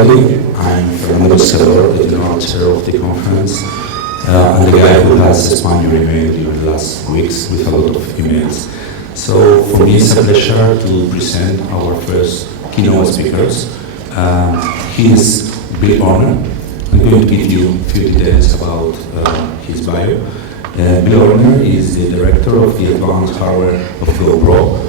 everybody. I'm Fernando Salvador, the general chair of the conference, and the guy who has spammed your email during the last weeks with a lot of emails. So for me, it's a pleasure to present our first keynote speakers. He is Bill Orner. I'm going to give you a few details about his bio. Bill Orner is the director of the advanced hardware of GoPro,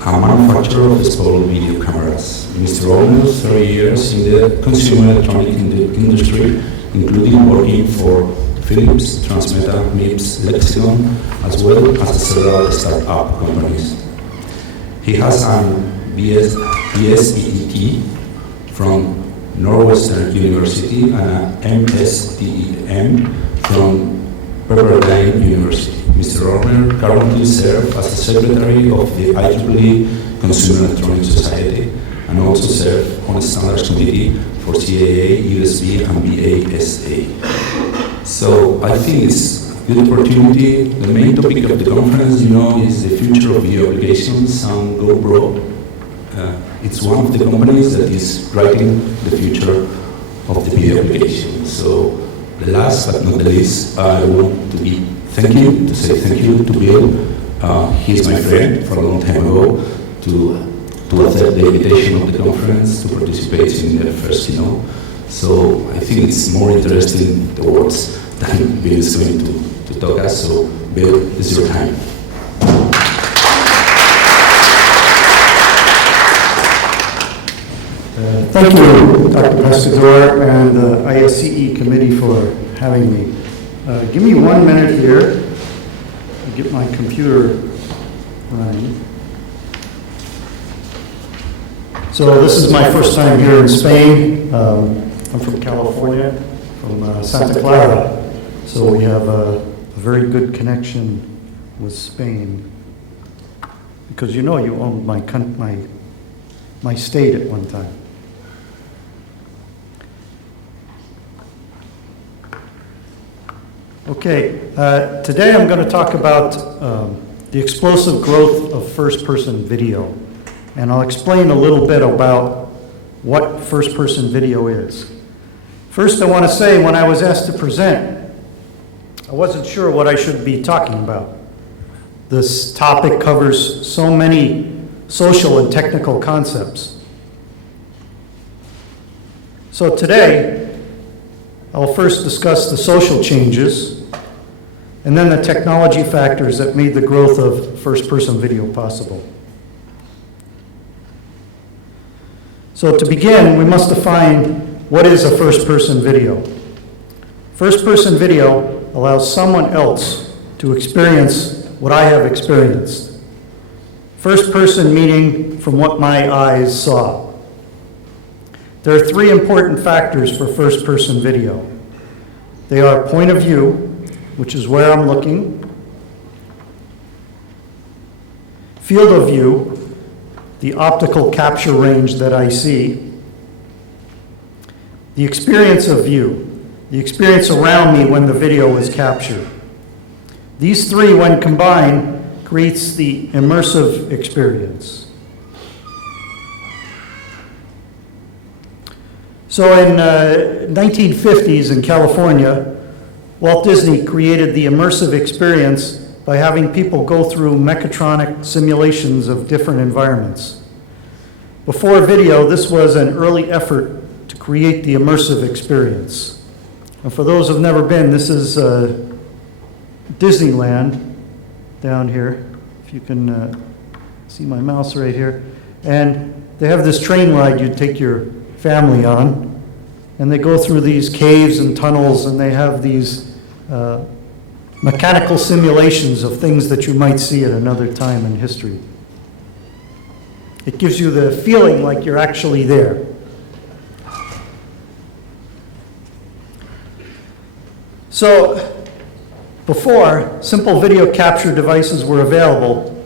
a manufacturer of small video cameras. Mr. Orner, 30 years in the consumer electronic industry, including working for Philips, Transmeta, MIPS, Lexicon, as well as several startup companies. He has an BSEET from Northwestern University and an MSDEM from Pepperdine University. Mr. Orner currently serves as the secretary of the IEEE Consumer Electronics Society and also serves on the standards committee for CAA, USB, and BASA. So I think it's a good opportunity. The main topic of the conference, is the future of video applications and GoPro. It's one of the companies that is writing the future of the video application. So the last but not the least, I want to say thank you to Bill. He's my friend from a long time ago to accept the invitation of the conference to participate in the first keynote. So I think it's more interesting the words that Bill is going to talk us. So Bill, it's your time. Thank you, Dr. Pescador and the IEEE committee for having me. Give me 1 minute here to get my computer running. So this is my first time here in Spain. I'm from California, from Santa Clara. So we have a very good connection with Spain. Because you owned my state at one time. Okay, today I'm going to talk about the explosive growth of first-person video. And I'll explain a little bit about what first-person video is. First, I want to say, when I was asked to present, I wasn't sure what I should be talking about. This topic covers so many social and technical concepts. So today, I'll first discuss the social changes, and then the technology factors that made the growth of first-person video possible. So to begin, we must define what is a first-person video. First-person video allows someone else to experience what I have experienced. First-person meaning from what my eyes saw. There are 3 important factors for first-person video. They are point of view, which is where I'm looking, field of view, the optical capture range that I see, the experience of view, the experience around me when the video is captured. These 3, when combined, creates the immersive experience. So in 1950s in California, Walt Disney created the immersive experience by having people go through mechatronic simulations of different environments. Before video, this was an early effort to create the immersive experience. And for those who've never been, this is Disneyland down here. If you can see my mouse right here. And they have this train ride you'd take your family on. And they go through these caves and tunnels, and they have these mechanical simulations of things that you might see at another time in history. It gives you the feeling like you're actually there. So, before simple video capture devices were available,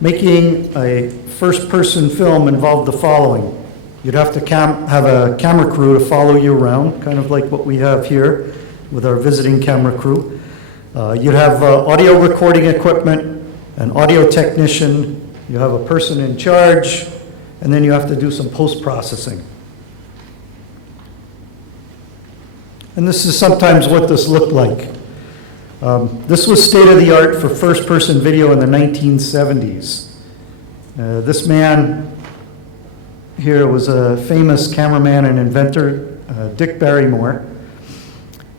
making a first-person film involved the following. You'd have to have a camera crew to follow you around, kind of like what we have here with our visiting camera crew. You'd have audio recording equipment, an audio technician, you have a person in charge, and then you have to do some post-processing. And this is sometimes what this looked like. This was state-of-the-art for first-person video in the 1970s. This man here was a famous cameraman and inventor, Dick Barrymore,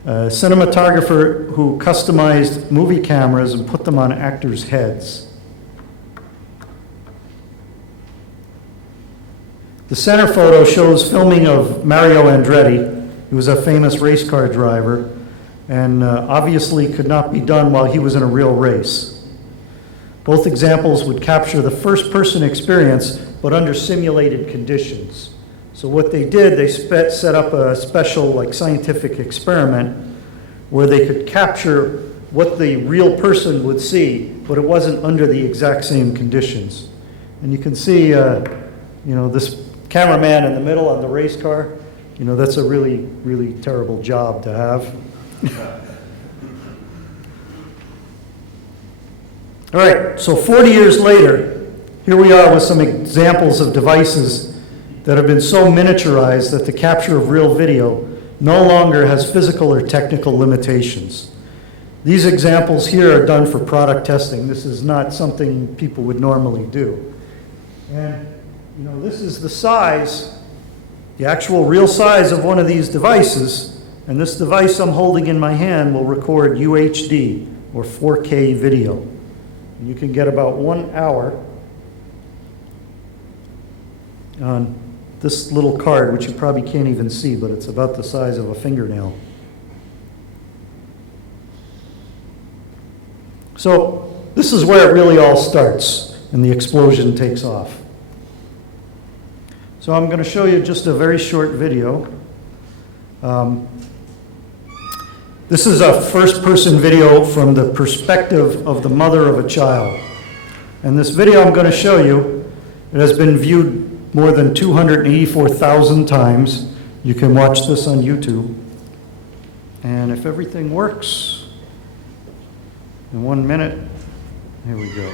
a cinematographer who customized movie cameras and put them on actors' heads. The center photo shows filming of Mario Andretti. He was a famous race car driver and obviously could not be done while he was in a real race. Both examples would capture the first-person experience, but under simulated conditions. So what they did, they set up a special scientific experiment where they could capture what the real person would see, but it wasn't under the exact same conditions. And you can see, this cameraman in the middle on the race car, that's a really, really terrible job to have. All right, so 40 years later, here we are with some examples of devices that have been so miniaturized that the capture of real video no longer has physical or technical limitations. These examples here are done for product testing. This is not something people would normally do. And this is the size, the actual real size of one of these devices, and this device I'm holding in my hand will record UHD, or 4K video. And you can get about 1 hour on this little card, which you probably can't even see, but it's about the size of a fingernail. So this is where it really all starts, and the explosion takes off. So I'm going to show you just a very short video. This is a first-person video from the perspective of the mother of a child. And this video I'm going to show you, it has been viewed more than 284,000 times. You can watch this on YouTube. And if everything works, in 1 minute, here we go.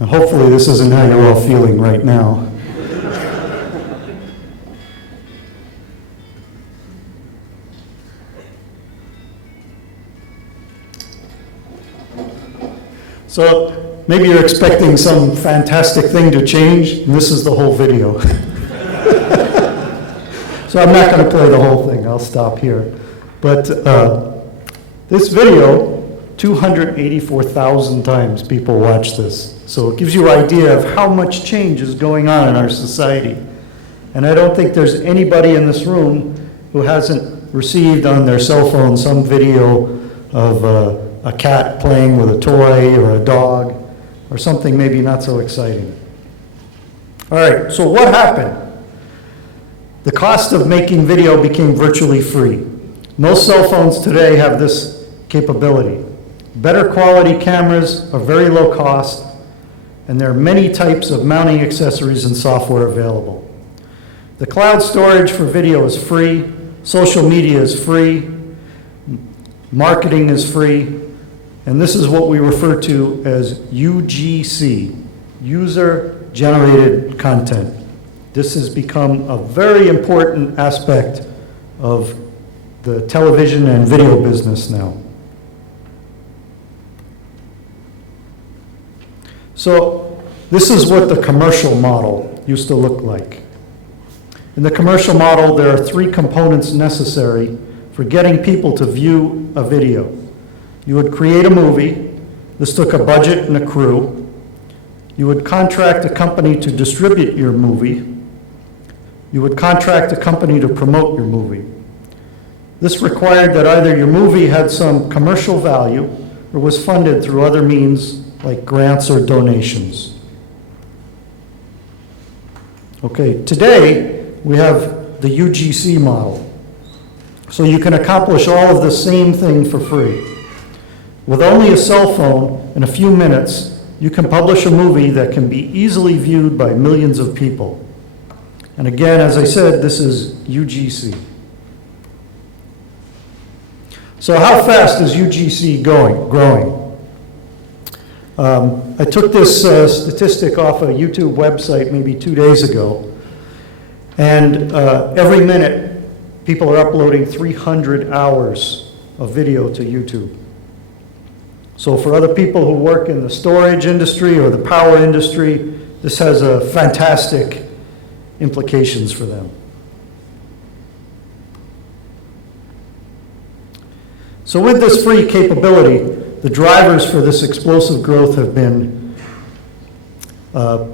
And hopefully this isn't how you're all feeling right now. So maybe you're expecting some fantastic thing to change, and this is the whole video. So I'm not going to play the whole thing. I'll stop here. But this video, 284,000 times people watch this. So it gives you an idea of how much change is going on in our society. And I don't think there's anybody in this room who hasn't received on their cell phone some video of a cat playing with a toy or a dog or something maybe not so exciting. All right, so what happened? The cost of making video became virtually free. Most cell phones today have this capability. Better quality cameras are very low cost, and there are many types of mounting accessories and software available. The cloud storage for video is free, social media is free, marketing is free, and this is what we refer to as UGC, user-generated content. This has become a very important aspect of the television and video business now. So this is what the commercial model used to look like. In the commercial model, there are 3 components necessary for getting people to view a video. You would create a movie. This took a budget and a crew. You would contract a company to distribute your movie. You would contract a company to promote your movie. This required that either your movie had some commercial value or was funded through other means like grants or donations. Okay, today we have the UGC model. So you can accomplish all of the same thing for free. With only a cell phone and a few minutes, you can publish a movie that can be easily viewed by millions of people. And again, as I said, this is UGC. So how fast is UGC growing? I took this statistic off a YouTube website maybe 2 days ago, and every minute people are uploading 300 hours of video to YouTube. So for other people who work in the storage industry or the power industry, this has fantastic implications for them. So with this free capability, the drivers for this explosive growth have been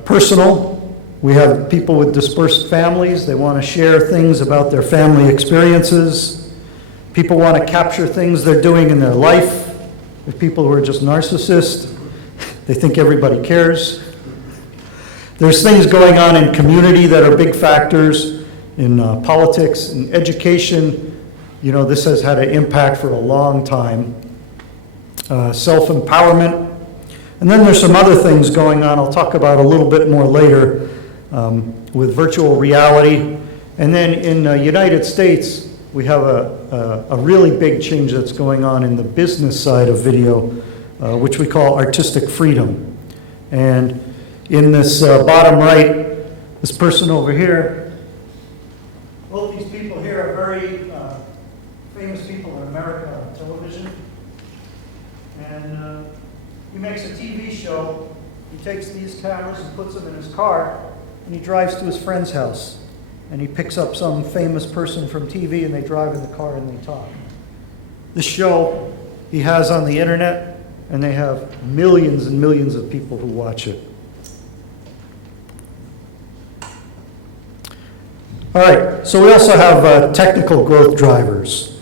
personal. We have people with dispersed families. They want to share things about their family experiences. People want to capture things they're doing in their life. There's people who are just narcissists. They think everybody cares. There's things going on in community that are big factors, in politics, in education. You know, this has had an impact for a long time. Self-empowerment. And then there's some other things going on I'll talk about a little bit more later with virtual reality. And then in the United States, we have a really big change that's going on in the business side of video, which we call artistic freedom. And in this bottom right, this person over here, both these people here are very famous people in America on television. And he makes a TV show. He takes these cameras and puts them in his car, and he drives to his friend's house. And he picks up some famous person from TV, and they drive in the car and they talk. This show he has on the internet, and they have millions and millions of people who watch it. All right, so we also have technical growth drivers.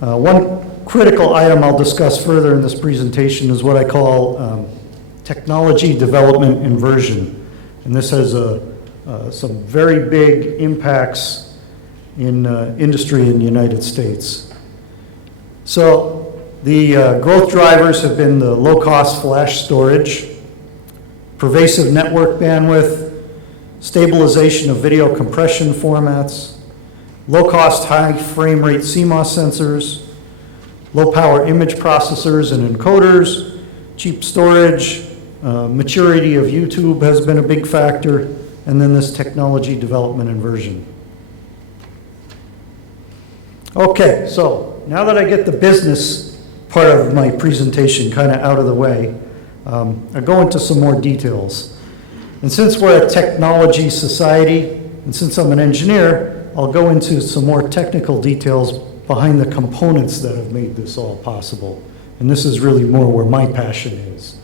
One critical item I'll discuss further in this presentation is what I call technology development inversion. And this has some very big impacts in industry in the United States. So the growth drivers have been the low-cost flash storage, pervasive network bandwidth, stabilization of video compression formats, low-cost high frame rate CMOS sensors, low-power image processors and encoders, cheap storage, maturity of YouTube has been a big factor, and then this technology development inversion. Okay, so now that I get the business part of my presentation kind of out of the way, I'll go into some more details. And since we're a technology society, and since I'm an engineer, I'll go into some more technical details behind the components that have made this all possible. And this is really more where my passion is.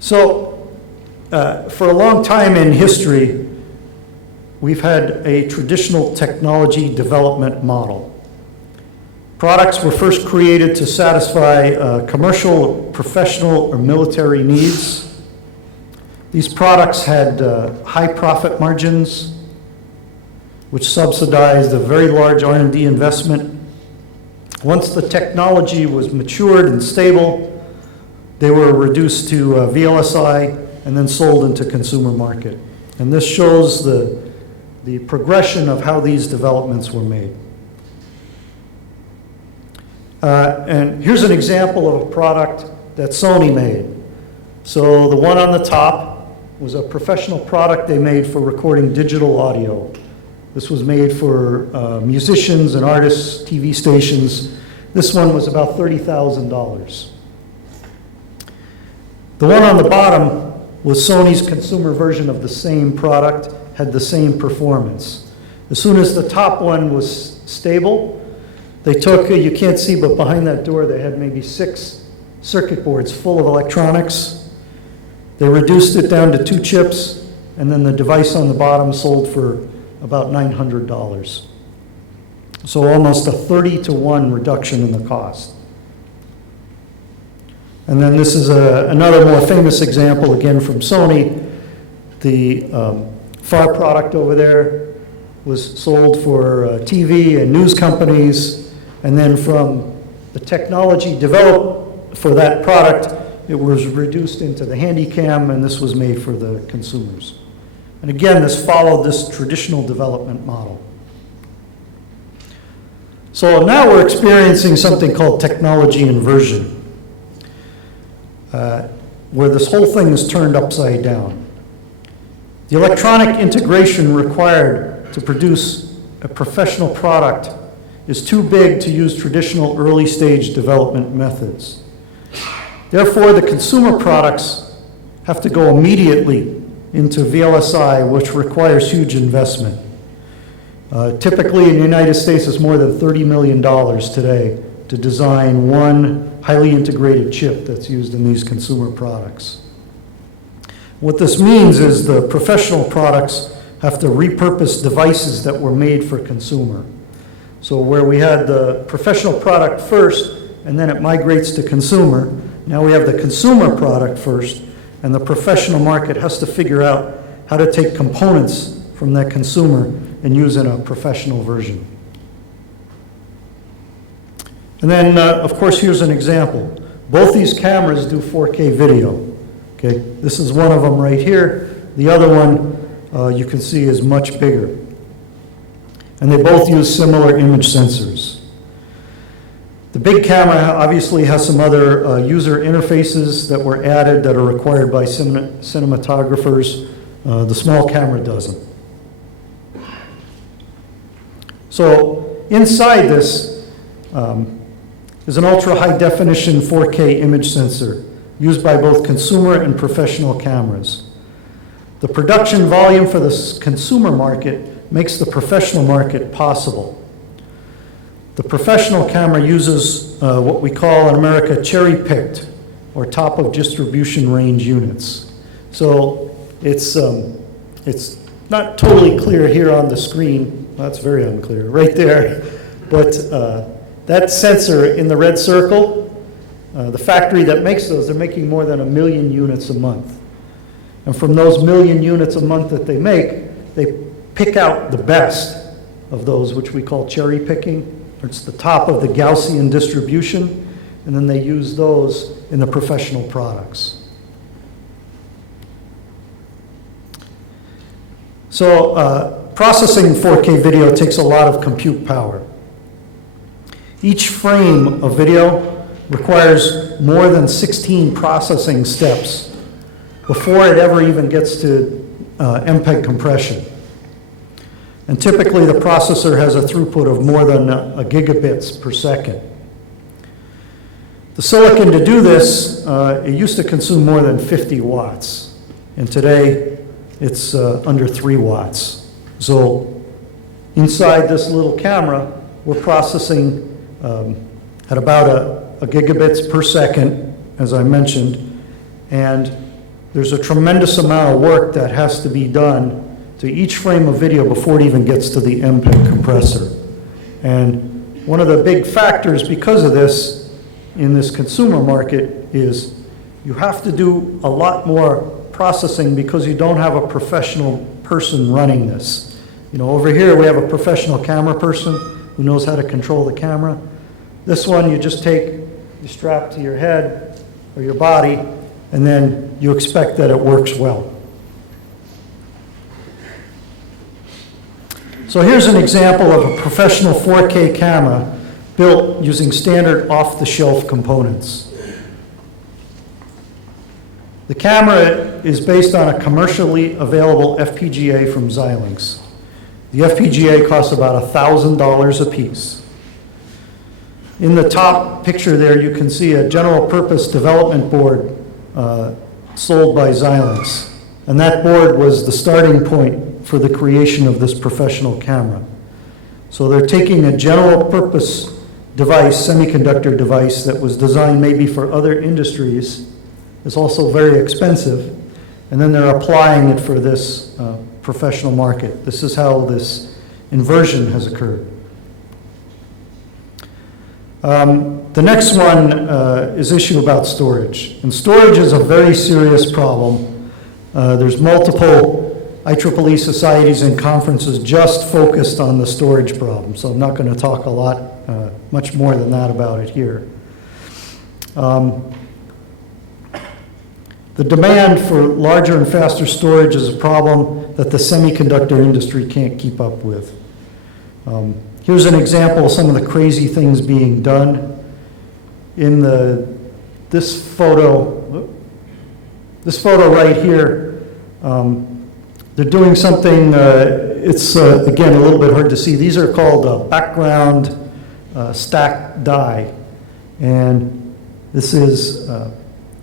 So, for a long time in history, we've had a traditional technology development model. Products were first created to satisfy commercial, professional, or military needs. These products had high profit margins, which subsidized a very large R&D investment. Once the technology was matured and stable, they were reduced to VLSI and then sold into consumer market. And this shows the progression of how these developments were made. And here's an example of a product that Sony made. So the one on the top was a professional product they made for recording digital audio. This was made for musicians and artists, TV stations. This one was about $30,000. The one on the bottom was Sony's consumer version of the same product, had the same performance. As soon as the top one was stable, they took, you can't see, but behind that door they had maybe 6 circuit boards full of electronics. They reduced it down to 2 chips, and then the device on the bottom sold for about $900. So almost a 30-to-1 reduction in the cost. And then this is another more famous example, again from Sony. The far product over there was sold for TV and news companies. And then from the technology developed for that product, it was reduced into the Handycam, and this was made for the consumers. And again, this followed this traditional development model. So now we're experiencing something called technology inversion, where this whole thing is turned upside down. The electronic integration required to produce a professional product is too big to use traditional early stage development methods. Therefore, the consumer products have to go immediately into VLSI, which requires huge investment. Typically in the United States, it's more than $30 million today to design one highly integrated chip that's used in these consumer products. What this means is the professional products have to repurpose devices that were made for consumer. So where we had the professional product first, and then it migrates to consumer, now we have the consumer product first, and the professional market has to figure out how to take components from that consumer and use in a professional version. And then, of course, here's an example. Both these cameras do 4K video. Okay, this is one of them right here. The other one you can see is much bigger. And they both use similar image sensors. The big camera obviously has some other user interfaces that were added that are required by cinematographers. The small camera doesn't. So inside this is an ultra-high definition 4K image sensor used by both consumer and professional cameras. The production volume for the consumer market makes the professional market possible. The professional camera uses what we call in America cherry-picked or top of distribution range units. So it's not totally clear here on the screen. Well, that's very unclear right there. But that sensor in the red circle, the factory that makes those, they're making more than 1 million units a month. And from those 1 million units a month that they make, they pick out the best of those, which we call cherry picking. It's the top of the Gaussian distribution, and then they use those in the professional products. So processing 4K video takes a lot of compute power. Each frame of video requires more than 16 processing steps before it ever even gets to MPEG compression. And typically the processor has a throughput of more than a gigabits per second. The silicon to do this, it used to consume more than 50 watts. And today it's under 3 watts. So inside this little camera, we're processing at about a gigabits per second, as I mentioned. And there's a tremendous amount of work that has to be done to each frame of video before it even gets to the MPEG compressor. And one of the big factors because of this in this consumer market is you have to do a lot more processing because you don't have a professional person running this. You know, over here we have a professional camera person who knows how to control the camera. This one you just take, you strap to your head or your body, and then you expect that it works well. So here's an example of a professional 4K camera built using standard off-the-shelf components. The camera is based on a commercially available FPGA from Xilinx. The FPGA costs about $1,000 a piece. In the top picture there, you can see a general purpose development board sold by Xilinx. And that board was the starting point for the creation of this professional camera. So they're taking a general purpose device, semiconductor device that was designed maybe for other industries. It's also very expensive. And then they're applying it for this professional market. This is how this inversion has occurred. The next one is issue about storage. And storage is a very serious problem. There's multiple IEEE societies and conferences just focused on the storage problem. So I'm not going to talk a lot, much more than that about it here. The demand for larger and faster storage is a problem that the semiconductor industry can't keep up with. Here's an example of some of the crazy things being done. In this photo right here, they're doing something, it's again a little bit hard to see. These are called background stacked die. And this is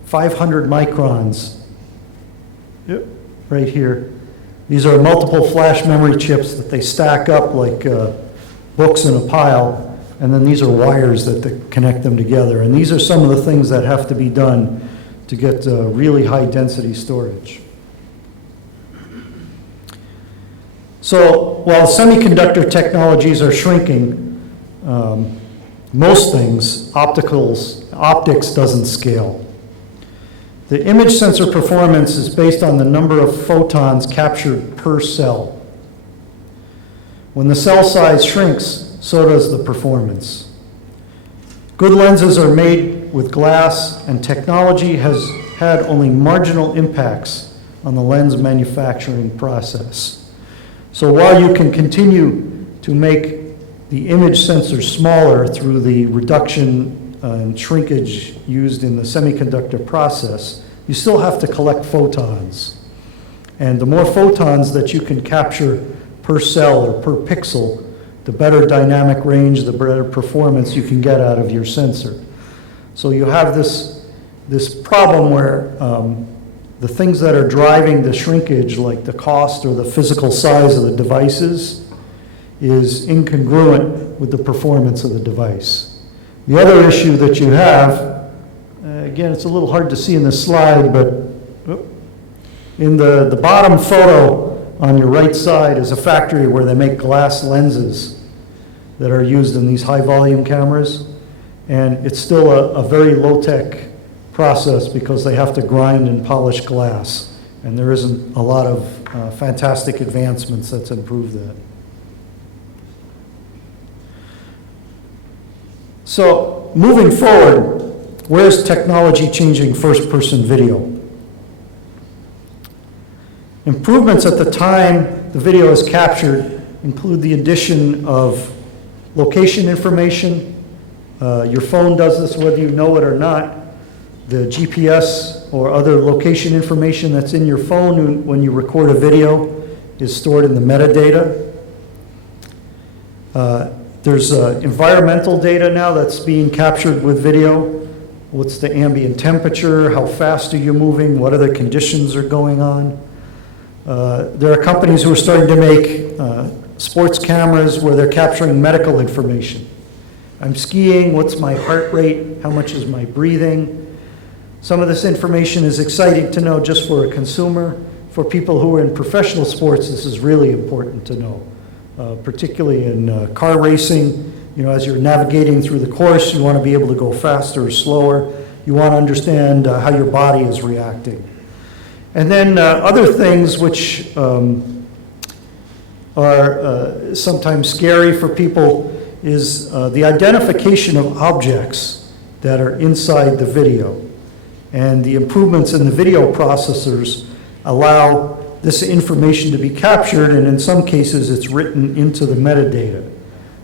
500 microns, yep, right here. These are multiple flash memory chips that they stack up like books in a pile, and then these are wires that connect them together. And these are some of the things that have to be done to get really high density storage. So while semiconductor technologies are shrinking, most things, optics doesn't scale. The image sensor performance is based on the number of photons captured per cell. When the cell size shrinks, so does the performance. Good lenses are made with glass, and technology has had only marginal impacts on the lens manufacturing process. So while you can continue to make the image sensor smaller through the reduction and shrinkage used in the semiconductor process, you still have to collect photons. And the more photons that you can capture per cell or per pixel, the better dynamic range, the better performance you can get out of your sensor. So you have this problem where the things that are driving the shrinkage, like the cost or the physical size of the devices, is incongruent with the performance of the device. The other issue that you have, again, it's a little hard to see in this slide, but in the bottom photo on your right side is a factory where they make glass lenses that are used in these high volume cameras. And it's still a very low-tech process because they have to grind and polish glass. And there isn't a lot of fantastic advancements that's improved that. So moving forward, where's technology changing first-person video? Improvements at the time the video is captured include the addition of location information. Your phone does this whether you know it or not. The GPS or other location information that's in your phone when you record a video is stored in the metadata. There's environmental data now that's being captured with video. What's the ambient temperature? How fast are you moving? What other conditions are going on? There are companies who are starting to make sports cameras where they're capturing medical information. I'm skiing, what's my heart rate? How much is my breathing? Some of this information is exciting to know just for a consumer. For people who are in professional sports, this is really important to know. Particularly in car racing, as you're navigating through the course, you want to be able to go faster or slower. You want to understand how your body is reacting. And then other things which are sometimes scary for people is the identification of objects that are inside the video. And the improvements in the video processors allow this information to be captured, and in some cases it's written into the metadata.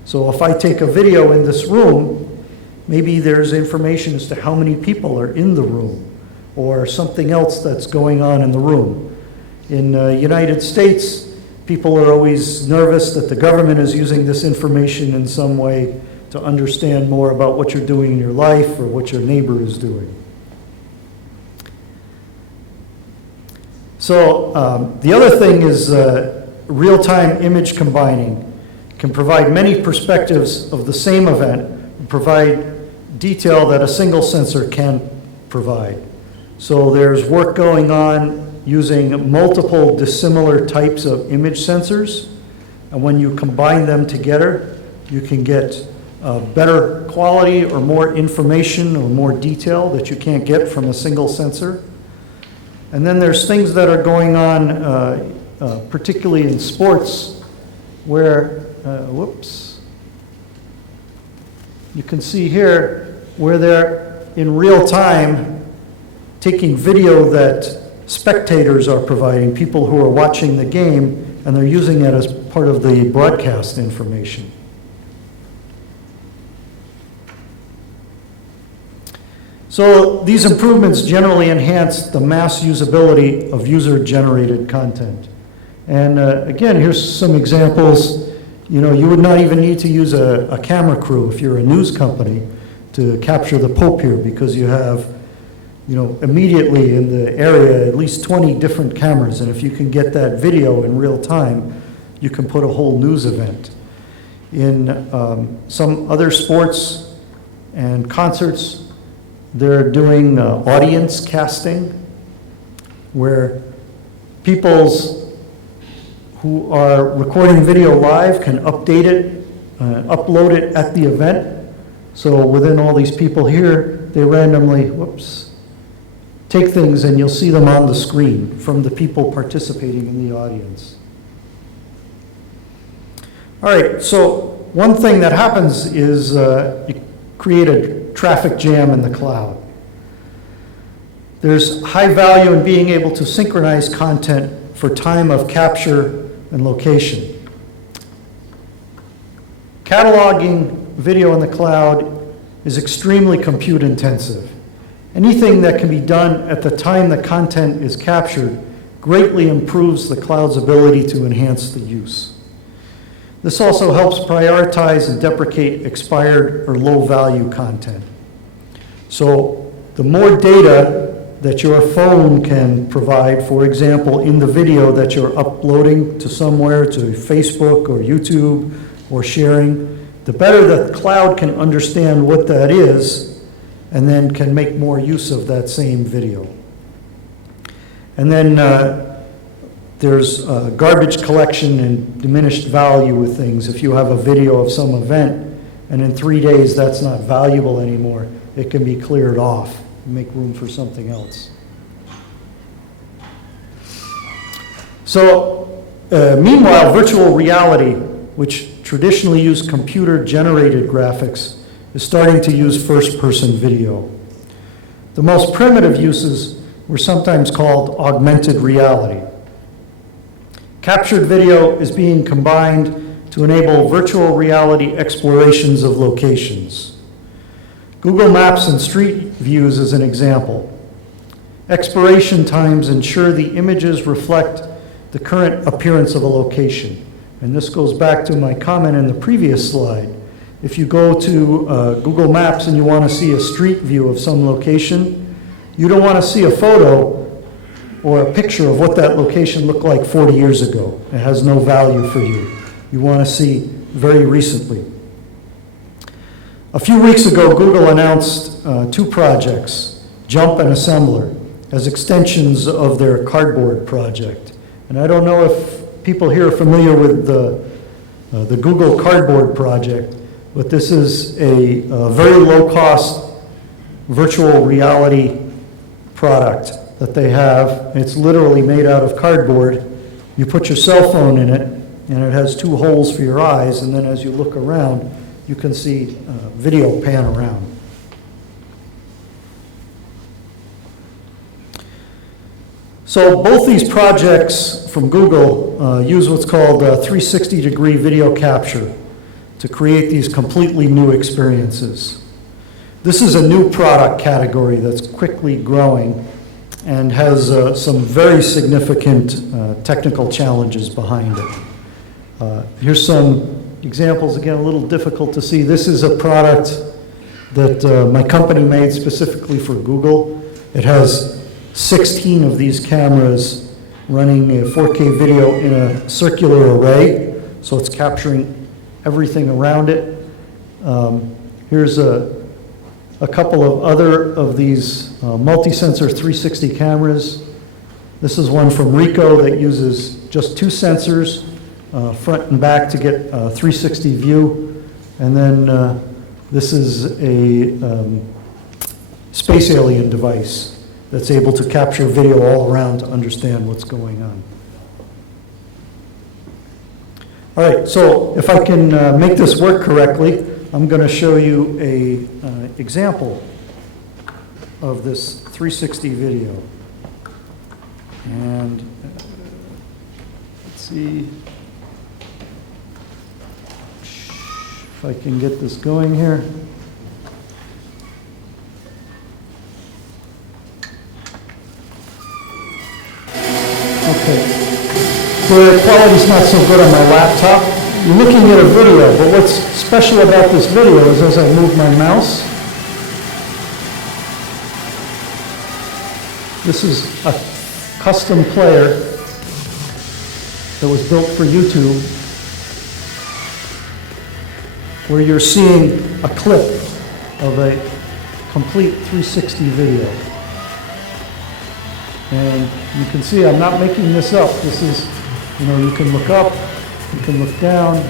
So if I take a video in this room, maybe there's information as to how many people are in the room or something else that's going on in the room. In the United States, people are always nervous that the government is using this information in some way to understand more about what you're doing in your life or what your neighbor is doing. So the other thing is real-time image combining can provide many perspectives of the same event and provide detail that a single sensor can't provide. So there's work going on using multiple dissimilar types of image sensors, and when you combine them together, you can get better quality or more information or more detail that you can't get from a single sensor. And then there's things that are going on, particularly in sports, where, you can see here where they're in real time taking video that spectators are providing, people who are watching the game, and they're using it part of the broadcast information. So these improvements generally enhance the mass usability of user-generated content. And again, here's some examples. You know, you would not even need to use a camera crew if you're a news company to capture the Pope here, because you have, you know, immediately in the area at least 20 different cameras, and if you can get that video in real time, you can put a whole news event. In some other sports and concerts, they're doing audience casting, where people's who are recording video live can update it, upload it at the event. So within all these people here, they randomly, take things and you'll see them on the screen from the people participating in the audience. All right, so one thing that happens is you create a traffic jam in the cloud. There's high value in being able to synchronize content for time of capture and location. Cataloging video in the cloud is extremely compute intensive. Anything that can be done at the time the content is captured greatly improves the cloud's ability to enhance the use. This also helps prioritize and deprecate expired or low value content. So the more data that your phone can provide, for example, in the video that you're uploading to somewhere, to Facebook or YouTube or sharing, the better the cloud can understand what that is and then can make more use of that same video. And then there's garbage collection and diminished value with things. If you have a video of some event and in 3 days that's not valuable anymore, it can be cleared off and make room for something else. So meanwhile, virtual reality, which traditionally used computer-generated graphics, is starting to use first-person video. The most primitive uses were sometimes called augmented reality. Captured video is being combined to enable virtual reality explorations of locations. Google Maps and Street Views is an example. Expiration times ensure the images reflect the current appearance of a location. And this goes back to my comment in the previous slide. If you go to Google Maps and you want to see a street view of some location, you don't want to see a photo or a picture of what that location looked like 40 years ago. It has no value for you. You want to see very recently. A few weeks ago, Google announced 2 projects, Jump and Assembler, as extensions of their cardboard project. And I don't know if people here are familiar with the Google Cardboard project, but this is a very low-cost virtual reality product that they have. It's literally made out of cardboard. You put your cell phone in it, and it has 2 holes for your eyes, and then as you look around, you can see video pan around. So both these projects from Google use what's called 360-degree video capture to create these completely new experiences. This is a new product category that's quickly growing and has some very significant technical challenges behind it. Here's some examples, again, a little difficult to see. This is a product that my company made specifically for Google. It has 16 of these cameras running a 4K video in a circular array, so it's capturing everything around it. Here's a couple of other of these multi-sensor 360 cameras. This is one from Ricoh that uses just 2 sensors, front and back, to get a 360 view. And then this is a space alien device that's able to capture video all around to understand what's going on. All right, so if I can make this work correctly, I'm going to show you an example of this 360 video. And let's see. If I can get this going here. Okay. The quality's not so good on my laptop. You're looking at a video, but what's special about this video is as I move my mouse, this is a custom player that was built for YouTube, where you're seeing a clip of a complete 360 video. And you can see I'm not making this up. This is, you can look up, you can look down.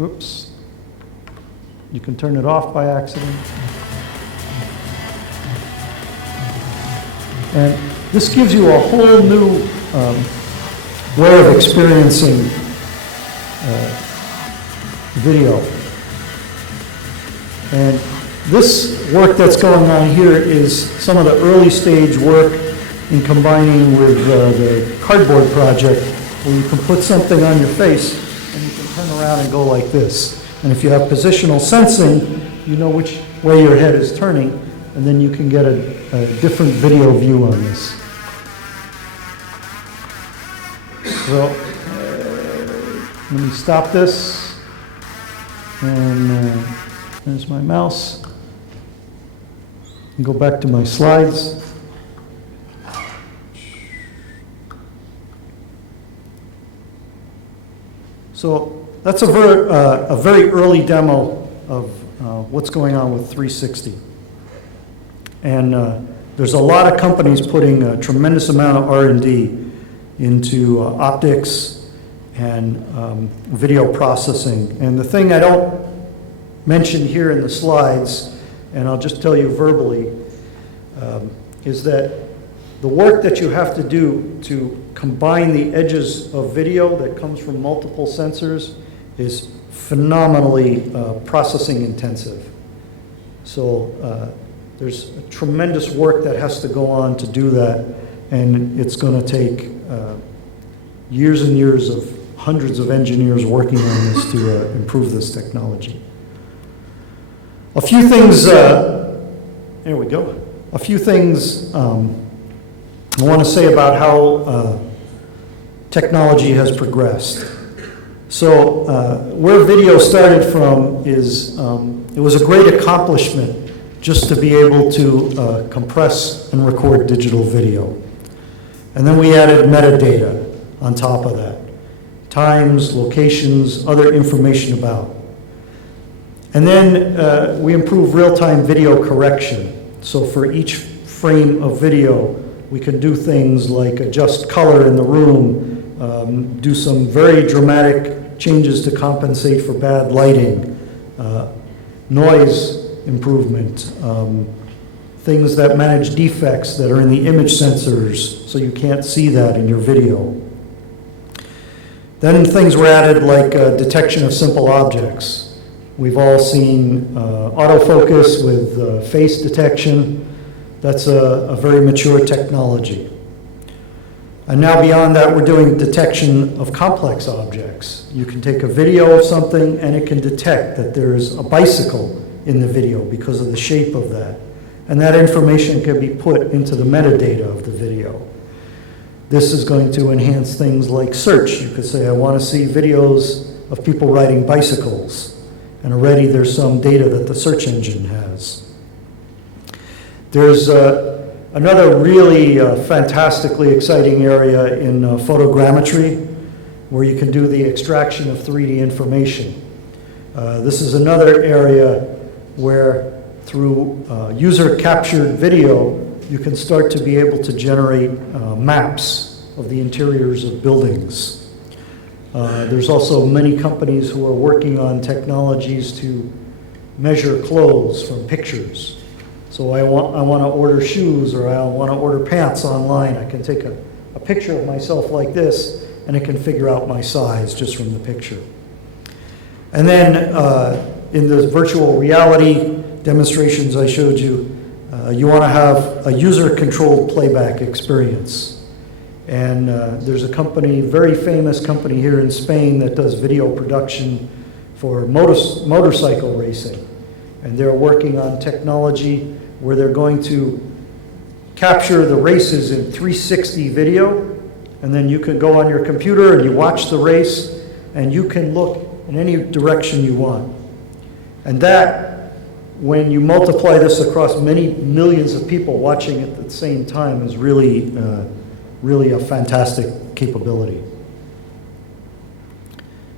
Oops. You can turn it off by accident. And this gives you a whole new way of experiencing video. And this work that's going on here is some of the early stage work in combining with the cardboard project, where you can put something on your face and you can turn around and go like this. And if you have positional sensing, you know which way your head is turning, and then you can get a different video view on this. So, let me stop this, and there's my mouse. And go back to my slides. So that's a very early demo of what's going on with 360. And there's a lot of companies putting a tremendous amount of R&D into optics and video processing. And the thing I don't mention here in the slides, and I'll just tell you verbally, is that the work that you have to do to combine the edges of video that comes from multiple sensors is phenomenally processing intensive. So there's tremendous work that has to go on to do that, and it's going to take years and years of hundreds of engineers working on this to improve this technology. A few things, there we go. A few things I want to say about how technology has progressed. So where video started from is, it was a great accomplishment just to be able to compress and record digital video. And then we added metadata on top of that. Times, locations, other information about. And then we improved real-time video correction. So for each frame of video, we can do things like adjust color in the room, do some very dramatic changes to compensate for bad lighting, noise improvement, things that manage defects that are in the image sensors so you can't see that in your video. Then things were added like detection of simple objects. We've all seen autofocus with face detection. That's a very mature technology. And now beyond that, we're doing detection of complex objects. You can take a video of something and it can detect that there's a bicycle in the video because of the shape of that. And that information can be put into the metadata of the video. This is going to enhance things like search. You could say, I want to see videos of people riding bicycles. And already there's some data that the search engine has. There's another really fantastically exciting area in photogrammetry, where you can do the extraction of 3D information. This is another area where through user-captured video, you can start to be able to generate maps of the interiors of buildings. There's also many companies who are working on technologies to measure clothes from pictures. So I want to order shoes, or I want to order pants online. I can take a picture of myself like this, and it can figure out my size just from the picture. And then in the virtual reality demonstrations I showed you, you want to have a user-controlled playback experience. And there's a company, very famous company here in Spain that does video production for motorcycle racing. And they're working on technology where they're going to capture the races in 360 video, and then you can go on your computer and you watch the race, and you can look in any direction you want. And that, when you multiply this across many millions of people watching it at the same time, is really, really a fantastic capability.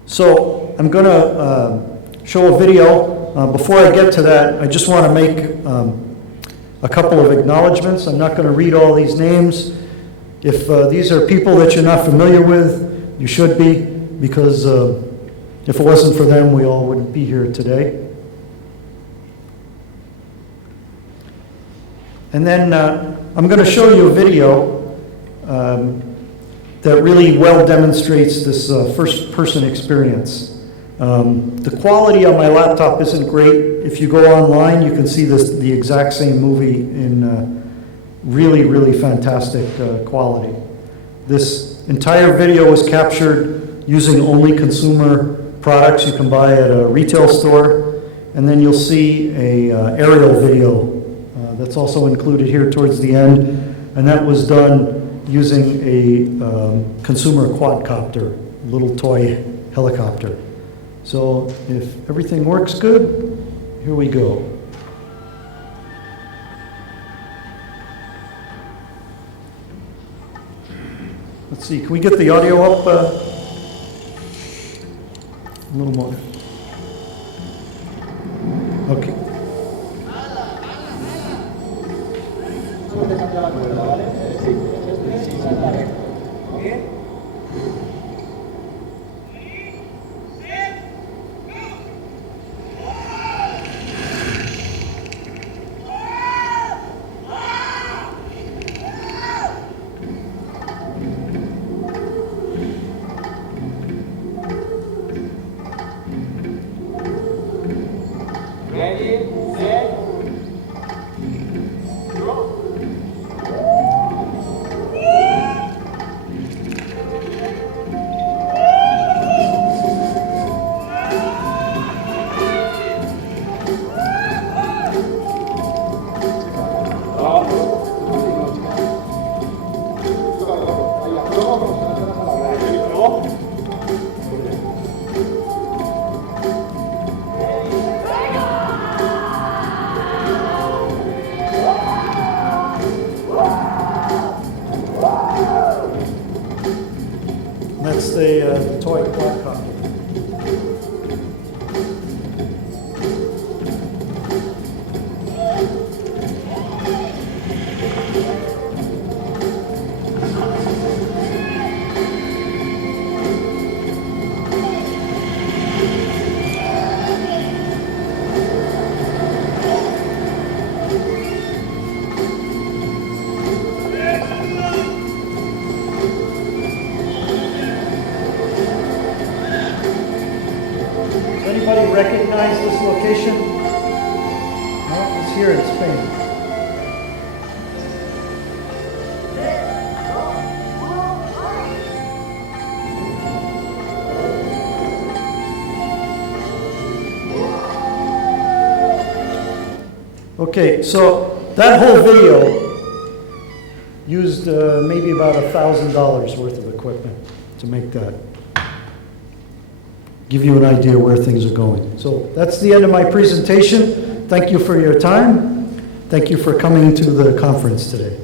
So I'm going to show a video. Before I get to that, I just want to make a couple of acknowledgments. I'm not going to read all these names. If these are people that you're not familiar with, you should be, because if it wasn't for them, we all wouldn't be here today. And then I'm going to show you a video that really well demonstrates this first-person experience. The quality on my laptop isn't great. If you go online, you can see the exact same movie in really, really fantastic quality. This entire video was captured using only consumer products you can buy at a retail store, and then you'll see a aerial video that's also included here towards the end, and that was done using a consumer quadcopter, little toy helicopter. So if everything works good, here we go. Let's see, can we get the audio up a little more? Okay. That's the toy quadcopter. Anybody recognize this location? No, it's here in Spain. Okay, so that whole video used maybe about $1,000 worth of equipment to make that. Give you an idea where things are going. So that's the end of my presentation. Thank you for your time. Thank you for coming to the conference today.